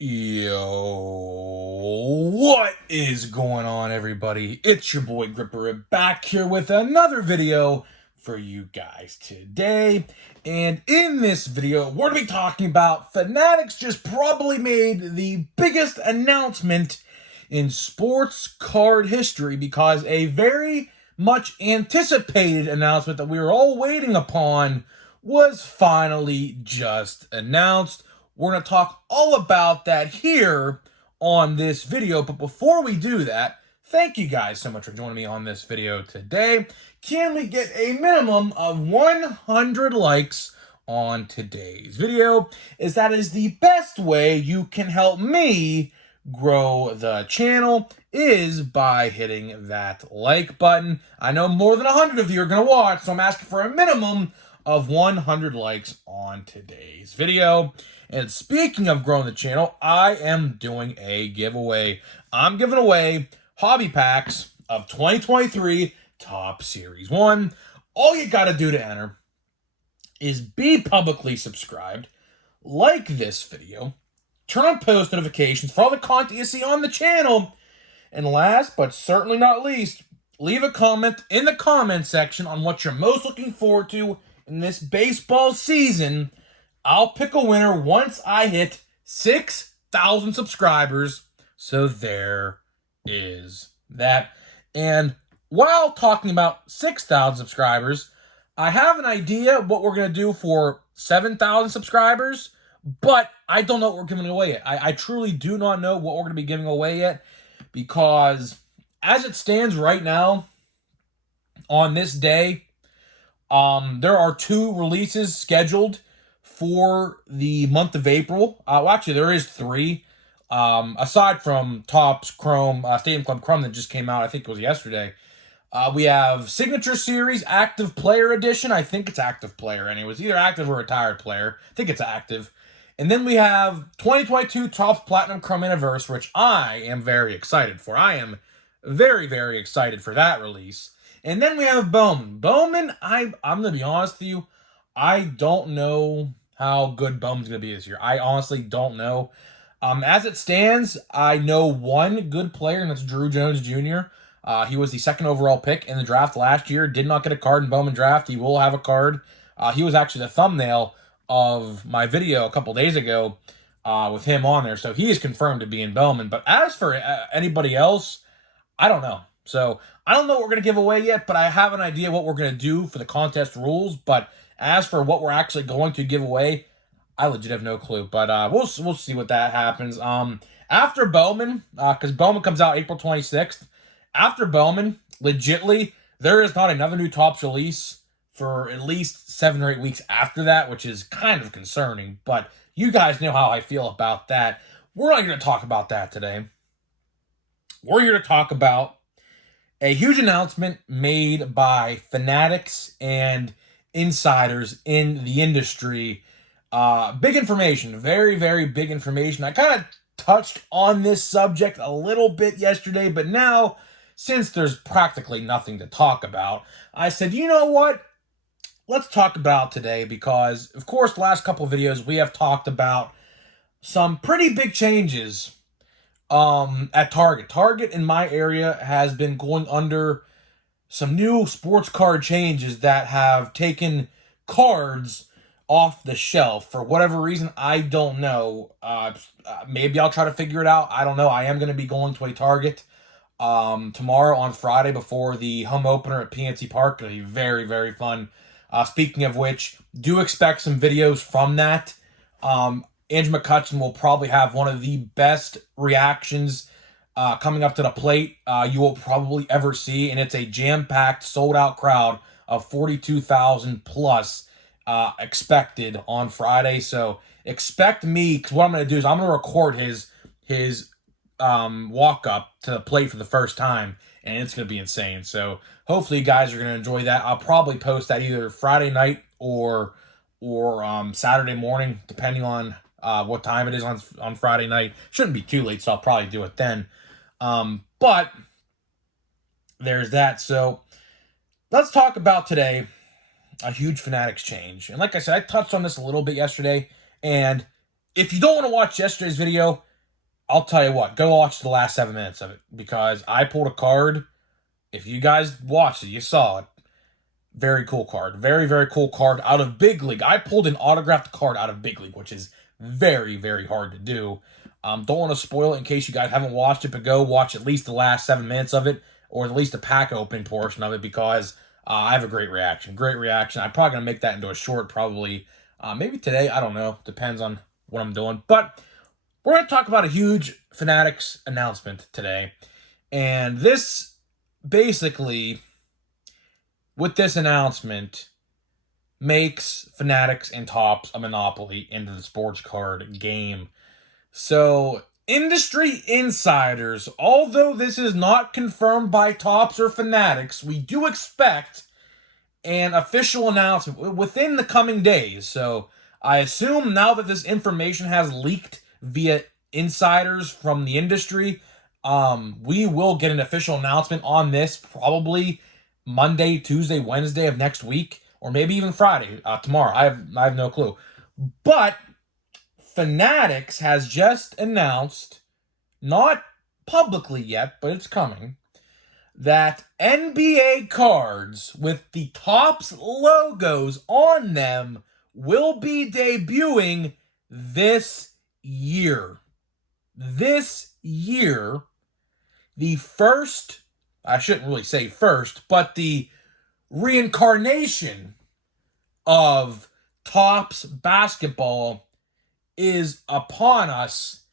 Yo, what is going on, everybody? It's your boy Gripper back here with another video for you guys today. And in this video, we're going to be talking about Fanatics just probably made the biggest announcement in sports card history because a very much anticipated announcement that we were all waiting upon was finally just announced. We're going to talk all about that here on this video. But before we do that, thank you guys so much for joining me on this video today. Can we get a minimum of 100 likes on today's video? As that is the best way you can help me grow the channel is by hitting that like button. I know more than 100 of you are going to watch, so I'm asking for a minimum of 100 likes on today's video. And speaking of growing the channel, I am doing a giveaway. I'm giving away hobby packs of 2023 Top Series 1. All you got to do to enter is be publicly subscribed, like this video, turn on post notifications for all the content you see on the channel, and last but certainly not least, leave a comment in the comment section on what you're most looking forward to in this baseball season. I'll pick a winner once I hit 6,000 subscribers. So there is that. And while talking about 6,000 subscribers, I have an idea what we're going to do for 7,000 subscribers, but I don't know what we're giving away yet. I truly do not know what we're going to be giving away yet, because as it stands right now, on this day, there are 2 releases scheduled for the month of April. Well, actually, there is 3. Aside from Topps Chrome, Stadium Club Chrome that just came out, I think it was yesterday. We have Signature Series Active Player Edition. I think it's Active Player anyway. It's either Active or Retired Player. I think it's Active. And then we have 2022 Topps Platinum Chrome Anniversary, which I am very excited for. I am very, very excited for that release. And then we have Bowman. Bowman, I'm going to be honest with you, I don't know how good Bowman's going to be this year. I honestly don't know. As it stands, I know one good player, and that's Drew Jones Jr. He was the 2nd overall pick in the draft last year. Did not get a card in Bowman draft. He will have a card. He was actually the thumbnail of my video a couple days ago with him on there. So he is confirmed to be in Bowman. But as for anybody else, I don't know. So I don't know what we're going to give away yet, but I have an idea what we're going to do for the contest rules. But as for what we're actually going to give away, I legit have no clue. But we'll see what that happens. After Bowman, because Bowman comes out April 26th, after Bowman, legitly, there is not another new Topps release for at least 7 or 8 weeks after that, which is kind of concerning. But you guys know how I feel about that. We're not going to talk about that today. We're here to talk about a huge announcement made by Fanatics and insiders in the industry. Big information, very, very big information. I kind of touched on this subject a little bit yesterday, but now, since there's practically nothing to talk about, I said, you know what? Let's talk about today, because, of course, the last couple of videos we have talked about some pretty big changes at Target. Target in my area has been going under some new sports card changes that have taken cards off the shelf for whatever reason. I don't know. Maybe I'll try to figure it out. I don't know. I am going to be going to a Target tomorrow on Friday before the home opener at PNC Park. It'll be very, very fun. Speaking of which, do expect some videos from that. Andrew McCutcheon will probably have one of the best reactions coming up to the plate you will probably ever see, and it's a jam-packed, sold-out crowd of 42,000 plus expected on Friday. So expect me, because what I'm going to do is I'm going to record his walk-up to the plate for the first time, and it's going to be insane. So hopefully you guys are going to enjoy that. I'll probably post that either Friday night or Saturday morning, depending on what time it is on Friday night. Shouldn't be too late, so I'll probably do it then. But there's that. So let's talk about today a huge Fanatics change. And like I said, I touched on this a little bit yesterday, and if you don't want to watch yesterday's video, I'll tell you what, go watch the last 7 minutes of it, because I pulled a card. If you guys watched it, you saw it. Very cool card. Very, very cool card out of Big League. I pulled an autographed card out of Big League, which is very, very hard to do. Don't want to spoil it in case you guys haven't watched it, but go watch at least the last 7 minutes of it, or at least the pack opening portion of it, because I have a great reaction. Great reaction. I'm probably going to make that into a short, probably maybe today. I don't know. Depends on what I'm doing. But we're going to talk about a huge Fanatics announcement today. And this basically, with this announcement, makes Fanatics and Topps a monopoly into the sports card game. So, industry insiders, although this is not confirmed by Topps or Fanatics, we do expect an official announcement within the coming days. So, I assume now that this information has leaked via insiders from the industry, we will get an official announcement on this probably Monday, Tuesday, Wednesday of next week, or maybe even Friday, tomorrow. I have no clue. But Fanatics has just announced, not publicly yet, but it's coming, that NBA cards with the Topps logos on them will be debuting this year. This year, the first, I shouldn't really say first, but the reincarnation of Topps basketball is upon us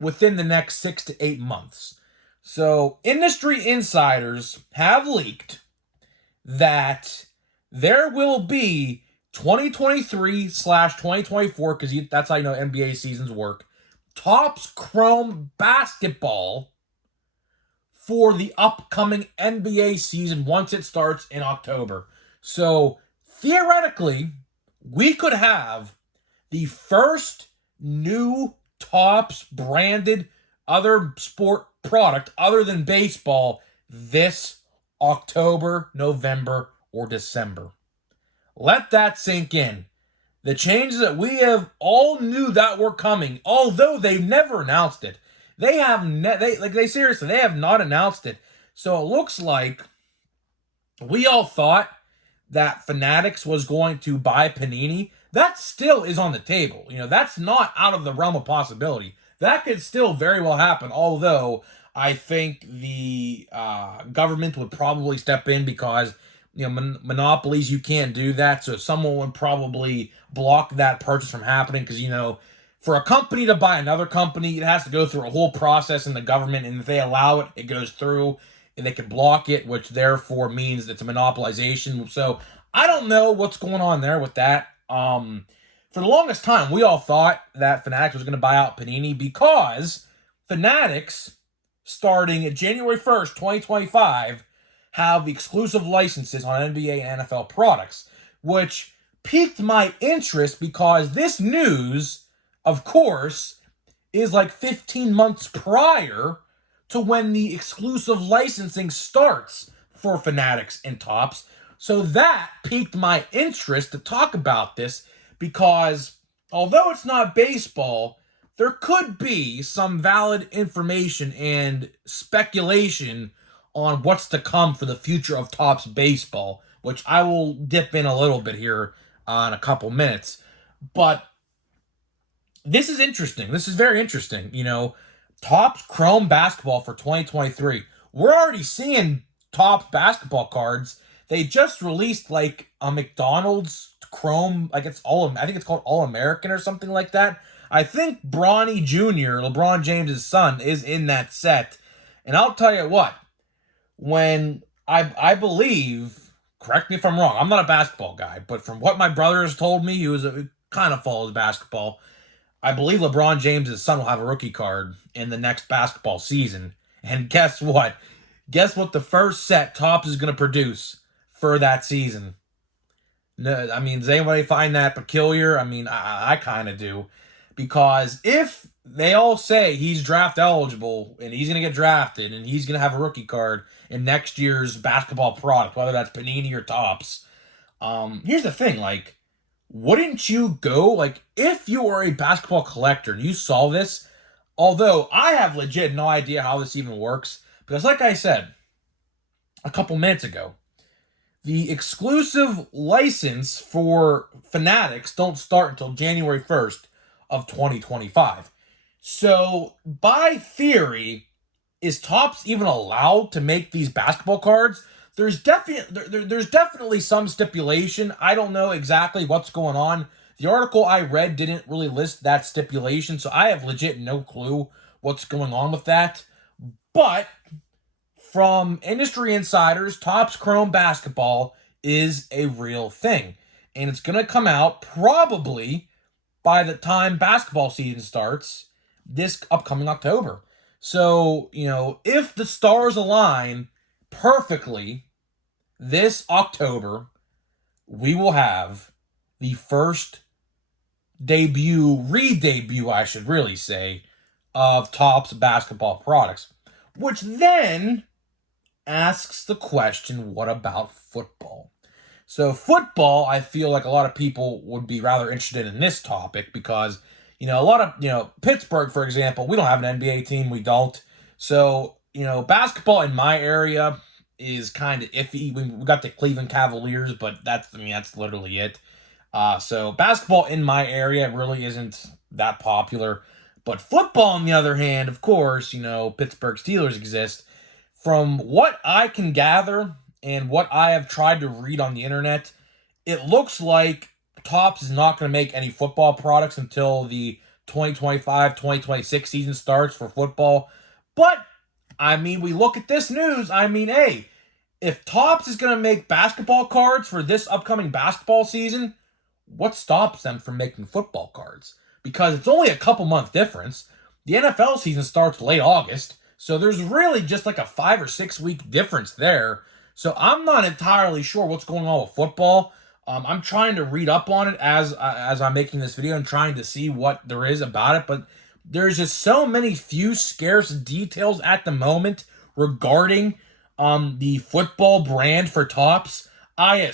within the next 6 to 8 months. So, industry insiders have leaked that there will be 2023/2024, because that's how you know NBA seasons work, Topps Chrome basketball for the upcoming NBA season once it starts in October. So, theoretically, we could have the first new Topps branded other sport product other than baseball this October, November, or December. Let that sink in. The changes that we have all knew that were coming, although they've never announced it. They have seriously, they have not announced it. So it looks like we all thought that Fanatics was going to buy Panini. That still is on the table. You know, that's not out of the realm of possibility. That could still very well happen, although I think the government would probably step in because, you know, monopolies, you can't do that. So someone would probably block that purchase from happening because, you know, for a company to buy another company, it has to go through a whole process in the government, and if they allow it, it goes through, and they can block it, which therefore means it's a monopolization. So I don't know what's going on there with that. For the longest time, we all thought that Fanatics was going to buy out Panini because Fanatics, starting January 1st, 2025, have exclusive licenses on NBA and NFL products, which piqued my interest because this news, of course, is like 15 months prior to when the exclusive licensing starts for Fanatics and Topps. So that piqued my interest to talk about this because although it's not baseball, there could be some valid information and speculation on what's to come for the future of Topps baseball, which I will dip in a little bit here in a couple minutes. But this is interesting. This is very interesting. You know, Topps Chrome basketball for 2023. We're already seeing Topps basketball cards. They just released like a McDonald's Chrome, I think it's called All-American or something like that. I think Bronny Jr., LeBron James' son, is in that set. And I'll tell you what, when I believe, correct me if I'm wrong, I'm not a basketball guy, but from what my brother has told me, who kind of follows basketball, I believe LeBron James' son will have a rookie card in the next basketball season. And guess what? Guess what the first set Topps is going to produce for that season? No, I mean, does anybody find that peculiar? I mean, I kind of do. Because if they all say he's draft eligible and he's going to get drafted and he's going to have a rookie card in next year's basketball product, whether that's Panini or Topps, here's the thing, like, wouldn't you go, like, if you are a basketball collector and you saw this, although I have legit no idea how this even works, because like I said a couple minutes ago, the exclusive license for Fanatics don't start until January 1st of 2025. So, by theory, is Topps even allowed to make these basketball cards? There's definitely some stipulation. I don't know exactly what's going on. The article I read didn't really list that stipulation, so I have legit no clue what's going on with that. But from industry insiders, Topps Chrome basketball is a real thing. And it's going to come out probably by the time basketball season starts this upcoming October. So, if the stars align perfectly this October, we will have the first re-debut, I should really say, of Topps basketball products. Which then asks the question, what about football? So football, I feel like a lot of people would be rather interested in this topic because, a lot of, Pittsburgh, for example, we don't have an NBA team. We don't. So, basketball in my area is kind of iffy. We got the Cleveland Cavaliers, but that's literally it. So basketball in my area really isn't that popular. But football, on the other hand, of course, Pittsburgh Steelers exist. From what I can gather and what I have tried to read on the internet, it looks like Topps is not going to make any football products until the 2025-2026 season starts for football. But, we look at this news. Hey, if Topps is going to make basketball cards for this upcoming basketball season, what stops them from making football cards? Because it's only a couple month difference. The NFL season starts late August. So there's really just like a 5 or 6 week difference there. So I'm not entirely sure what's going on with football. I'm trying to read up on it as I'm making this video and trying to see what there is about it. But there's just so many few scarce details at the moment regarding the football brand for Topps. I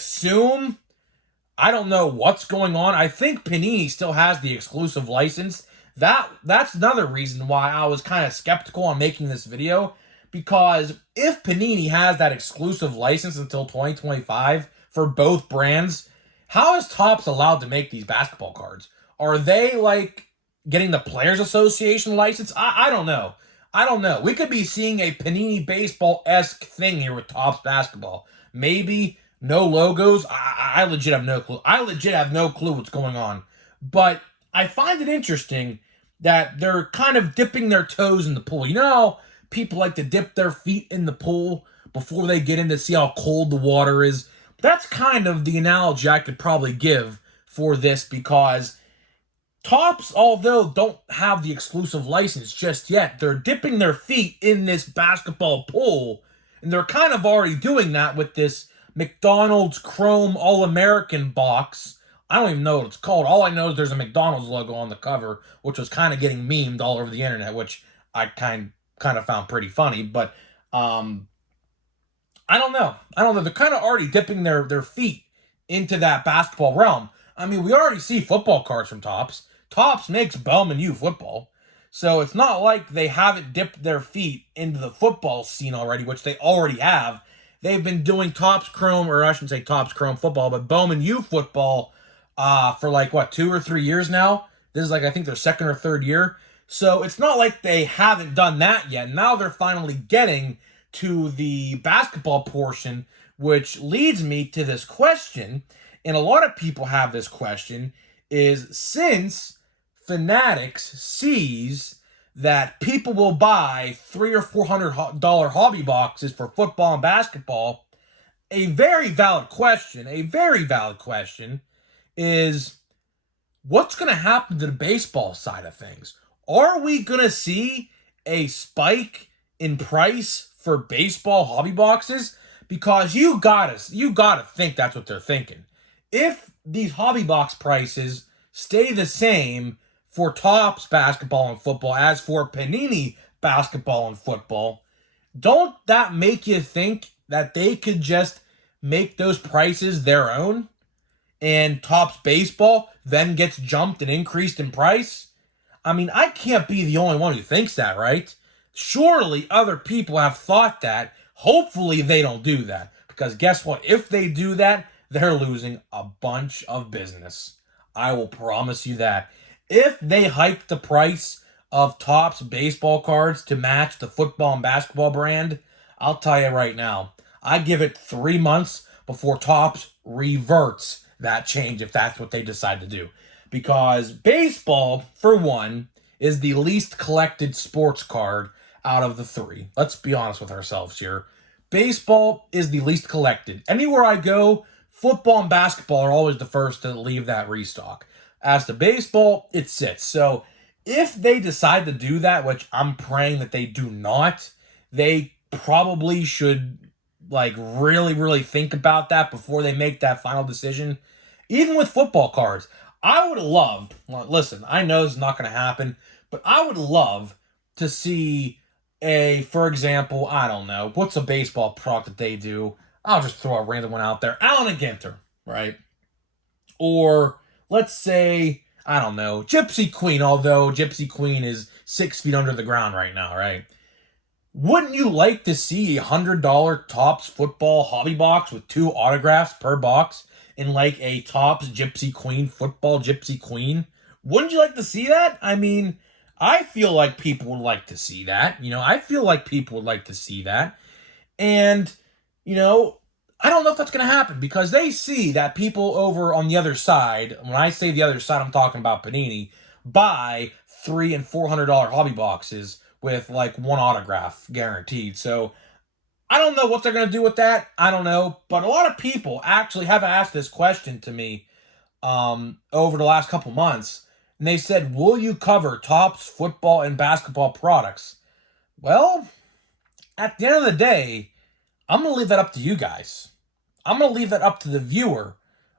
don't know what's going on. I think Panini still has the exclusive license. That's another reason why I was kind of skeptical on making this video, because if Panini has that exclusive license until 2025 for both brands, how is Topps allowed to make these basketball cards? Are they like getting the Players Association license? I don't know. I don't know. We could be seeing a Panini baseball-esque thing here with Topps basketball. Maybe no logos. I legit have no clue. I legit have no clue what's going on. But I find it interesting that they're kind of dipping their toes in the pool. You know how people like to dip their feet in the pool before they get in to see how cold the water is? That's kind of the analogy I could probably give for this, because Topps, although don't have the exclusive license just yet, they're dipping their feet in this basketball pool, and they're kind of already doing that with this McDonald's Chrome All-American box. I don't even know what it's called. All I know is there's a McDonald's logo on the cover, which was kind of getting memed all over the internet, which I kind of found pretty funny. But I don't know. They're kind of already dipping their feet into that basketball realm. We already see football cards from Topps. Topps makes Bowman U football. So it's not like they haven't dipped their feet into the football scene already, which they already have. They've been doing Topps Chrome, or I shouldn't say Topps Chrome football, but Bowman U football for 2 or 3 years now. This is I think their second or third year. So it's not like they haven't done that yet. Now they're finally getting to the basketball portion, which leads me to this question. And a lot of people have this question, is since Fanatics sees that people will buy $300 or $400 hobby boxes for football and basketball, a very valid question is, what's going to happen to the baseball side of things? Are we going to see a spike in price for baseball hobby boxes? Because you gotta think that's what they're thinking. If these hobby box prices stay the same for Topps basketball and football as for Panini basketball and football, don't that make you think that they could just make those prices their own and Topps Baseball then gets jumped and increased in price? I mean, I can't be the only one who thinks that, right? Surely other people have thought that. Hopefully they don't do that. Because guess what? If they do that, they're losing a bunch of business. I will promise you that. If they hike the price of Topps baseball cards to match the football and basketball brand, I'll tell you right now, I give it 3 months before Topps reverts that change if that's what they decide to do. Because baseball, for one, is the least collected sports card out of the three. Let's be honest with ourselves here. Baseball is the least collected. Anywhere I go, football and basketball are always the first to leave that restock. As to baseball, it sits. So if they decide to do that, which I'm praying that they do not, they probably should really think about that before they make that final decision. Even with football cards, I would love, listen, I know it's not going to happen, but I would love to see for example, I don't know, what's a baseball product that they do? I'll just throw a random one out there. Allen and Ginter, right? Or let's say, I don't know, Gypsy Queen, although Gypsy Queen is 6 feet under the ground right now, right? Wouldn't you like to see $100 Topps football hobby box with 2 autographs per box in like a Topps Gypsy Queen football Gypsy Queen? Wouldn't you like to see that? I mean, I feel like people would like to see that. I feel like people would like to see that. And, I don't know if that's going to happen because they see that people over on the other side, when I say the other side, I'm talking about Panini, buy $300 and $400 hobby boxes with like 1 autograph guaranteed. So I don't know what they're going to do with that. I don't know. But a lot of people actually have asked this question to me over the last couple months. And they said, will you cover Topps football and basketball products? Well, at the end of the day, I'm going to leave that up to you guys. I'm going to leave that up to the viewer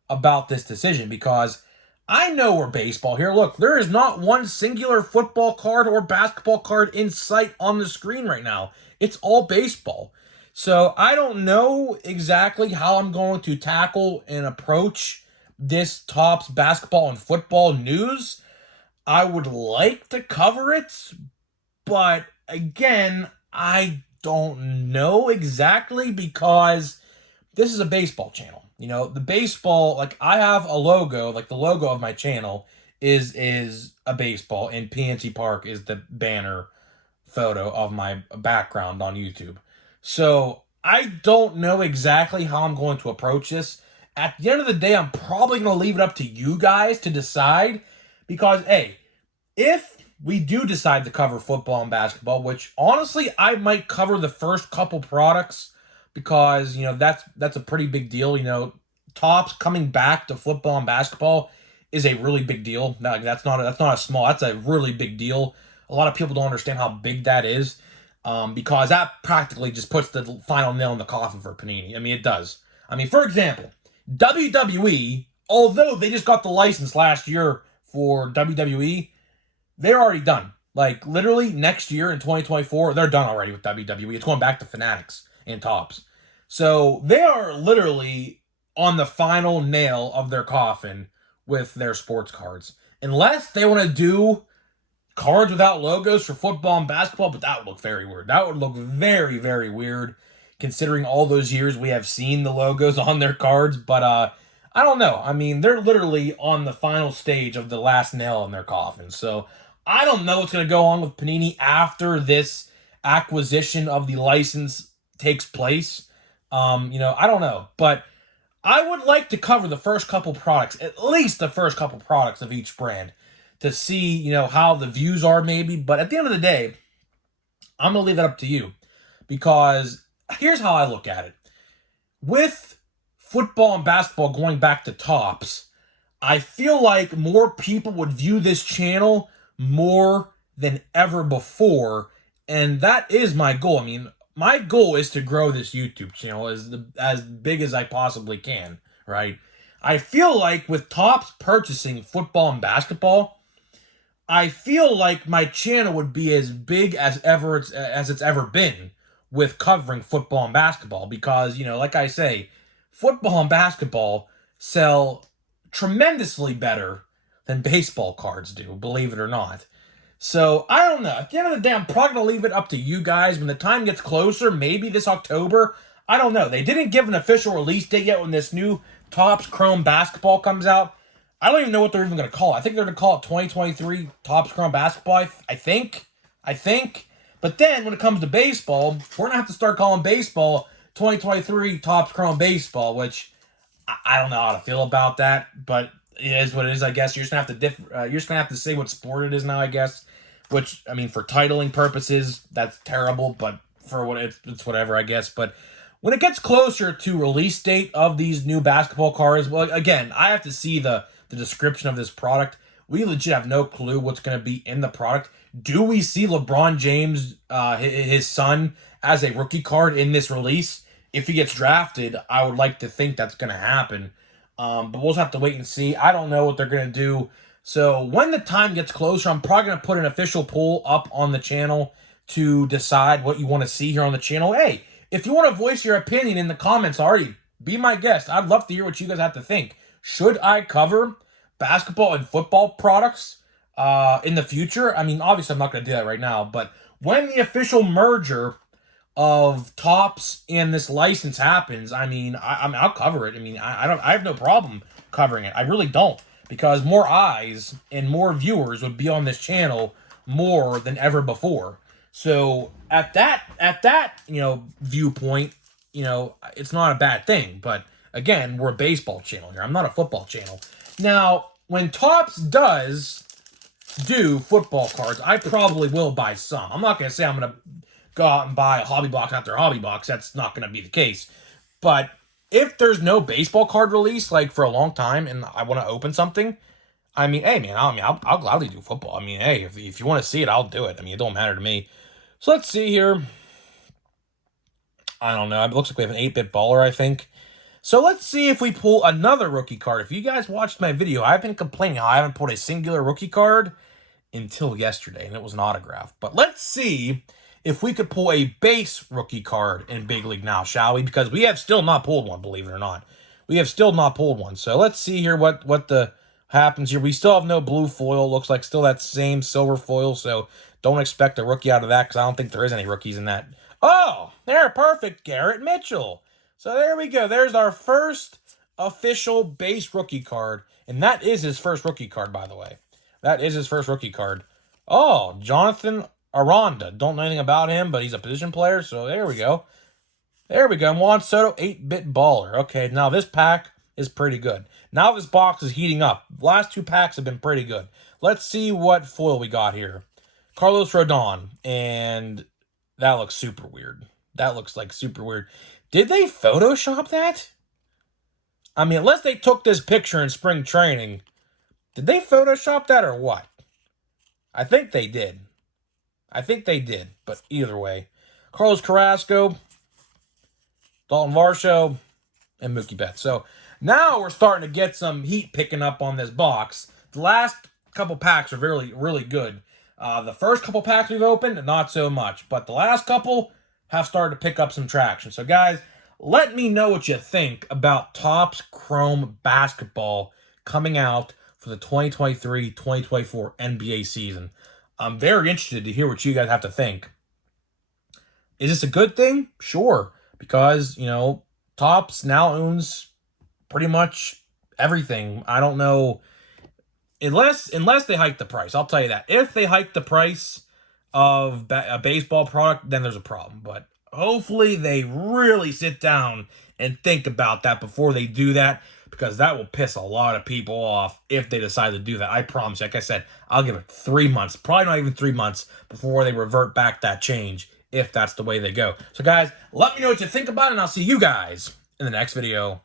about this decision because I know we're baseball here. Look, there is not one singular football card or basketball card in sight on the screen right now. It's all baseball. So I don't know exactly how I'm going to tackle and approach this Topps basketball and football news. I would like to cover it, but again, I don't know exactly because this is a baseball channel. The baseball, like I have a logo, like the logo of my channel is a baseball, and PNC Park is the banner photo of my background on YouTube. So I don't know exactly how I'm going to approach this. At the end of the day, I'm probably going to leave it up to you guys to decide because, hey, if we do decide to cover football and basketball, which honestly I might cover the first couple products because that's a pretty big deal. Topps coming back to football and basketball is a really big deal. That's not a small. That's a really big deal. A lot of people don't understand how big that is because that practically just puts the final nail in the coffin for Panini. I mean, it does. I mean, for example, WWE, although they just got the license last year for WWE, they're already done. Like, literally, next year in 2024, they're done already with WWE. It's going back to Fanatics and Topps. So, they are literally on the final nail of their coffin with their sports cards. Unless they want to do cards without logos for football and basketball, but that would look very weird. That would look very, very weird, considering all those years we have seen the logos on their cards. But, I don't know. I mean, they're literally on the final stage of the last nail in their coffin. So, I don't know what's going to go on with Panini after this acquisition of the license takes place. I don't know. But I would like to cover the first couple products, at least the first couple products of each brand, to see, how the views are maybe. But at the end of the day, I'm going to leave that up to you. Because here's how I look at it. With football and basketball going back to Topps, I feel like more people would view this channel more than ever before, and that is my goal. I mean, my goal is to grow this YouTube channel as big as I possibly can, right? I feel like with Topps purchasing football and basketball, I feel like my channel would be as big as it's ever been with covering football and basketball because, like I say, football and basketball sell tremendously better than baseball cards do, believe it or not. So, I don't know. At the end of the day, I'm probably going to leave it up to you guys. When the time gets closer, maybe this October, I don't know. They didn't give an official release date yet when this new Topps Chrome basketball comes out. I don't even know what they're even going to call it. I think they're going to call it 2023 Topps Chrome basketball, I think. But then, when it comes to baseball, we're going to have to start calling baseball 2023 Topps Chrome baseball, which I don't know how to feel about that, but it is what it is, I guess. You're just gonna have to you're just gonna have to say what sport it is now, I guess. Which, I mean, for titling purposes, that's terrible, but for what it's whatever, I guess. But when it gets closer to release date of these new basketball cards, well, again, I have to see the description of this product. We legit have no clue what's gonna be in the product. Do we see LeBron James, his son, as a rookie card in this release? If he gets drafted, I would like to think that's going to happen. But we'll just have to wait and see. I don't know what they're going to do. So when the time gets closer, I'm probably going to put an official poll up on the channel to decide what you want to see here on the channel. Hey, if you want to voice your opinion in the comments already, be my guest. I'd love to hear what you guys have to think. Should I cover basketball and football products in the future? I mean, obviously I'm not going to do that right now. But when the official merger of Topps and this license happens, I mean, I'll cover it. I mean, I have no problem covering it. I really don't, because more eyes and more viewers would be on this channel more than ever before. So at that viewpoint, it's not a bad thing. But again, we're a baseball channel here. I'm not a football channel. Now, when Topps does do football cards, I probably will buy some. I'm not gonna say I'm gonna go out and buy a hobby box after hobby box. That's not going to be the case. But if there's no baseball card release, like, for a long time, and I want to open something, I mean, hey, man, I'll gladly do football. I mean, hey, if you want to see it, I'll do it. I mean, it don't matter to me. So let's see here. I don't know. It looks like we have an 8-bit baller, I think. So let's see if we pull another rookie card. If you guys watched my video, I've been complaining how I haven't pulled a singular rookie card until yesterday, and it was an autograph. But let's see if we could pull a base rookie card in Big League now, shall we? Because we have still not pulled one, believe it or not. We have still not pulled one. So let's see here what the happens here. We still have no blue foil. Looks like still that same silver foil. So don't expect a rookie out of that, because I don't think there is any rookies in that. Oh, there, perfect. Garrett Mitchell. So there we go. There's our first official base rookie card. And that is his first rookie card, by the way. That is his first rookie card. Oh, Jonathan Aranda. Don't know anything about him, but he's a position player, so there we go. There we go. Juan Soto, 8-bit baller. Okay, now this pack is pretty good. Now this box is heating up. The last two packs have been pretty good. Let's see what foil we got here. Carlos Rodon, and that looks super weird. That looks like super weird. Did they Photoshop that? I mean, unless they took this picture in spring training, did they Photoshop that or what? I think they did. But either way. Carlos Carrasco, Dalton Varsho, and Mookie Betts. So now we're starting to get some heat picking up on this box. The last couple packs are really, really good. The first couple packs we've opened, not so much. But the last couple have started to pick up some traction. So guys, let me know what you think about Topps Chrome Basketball coming out for the 2023-2024 NBA season. I'm very interested to hear what you guys have to think. Is this a good thing? Sure. Because, Topps now owns pretty much everything. I don't know. Unless they hike the price. I'll tell you that. If they hike the price of a baseball product, then there's a problem. But hopefully they really sit down and think about that before they do that, because that will piss a lot of people off if they decide to do that. I promise. Like I said, I'll give it 3 months, probably not even 3 months, before they revert back that change, if that's the way they go. So guys, let me know what you think about it, and I'll see you guys in the next video.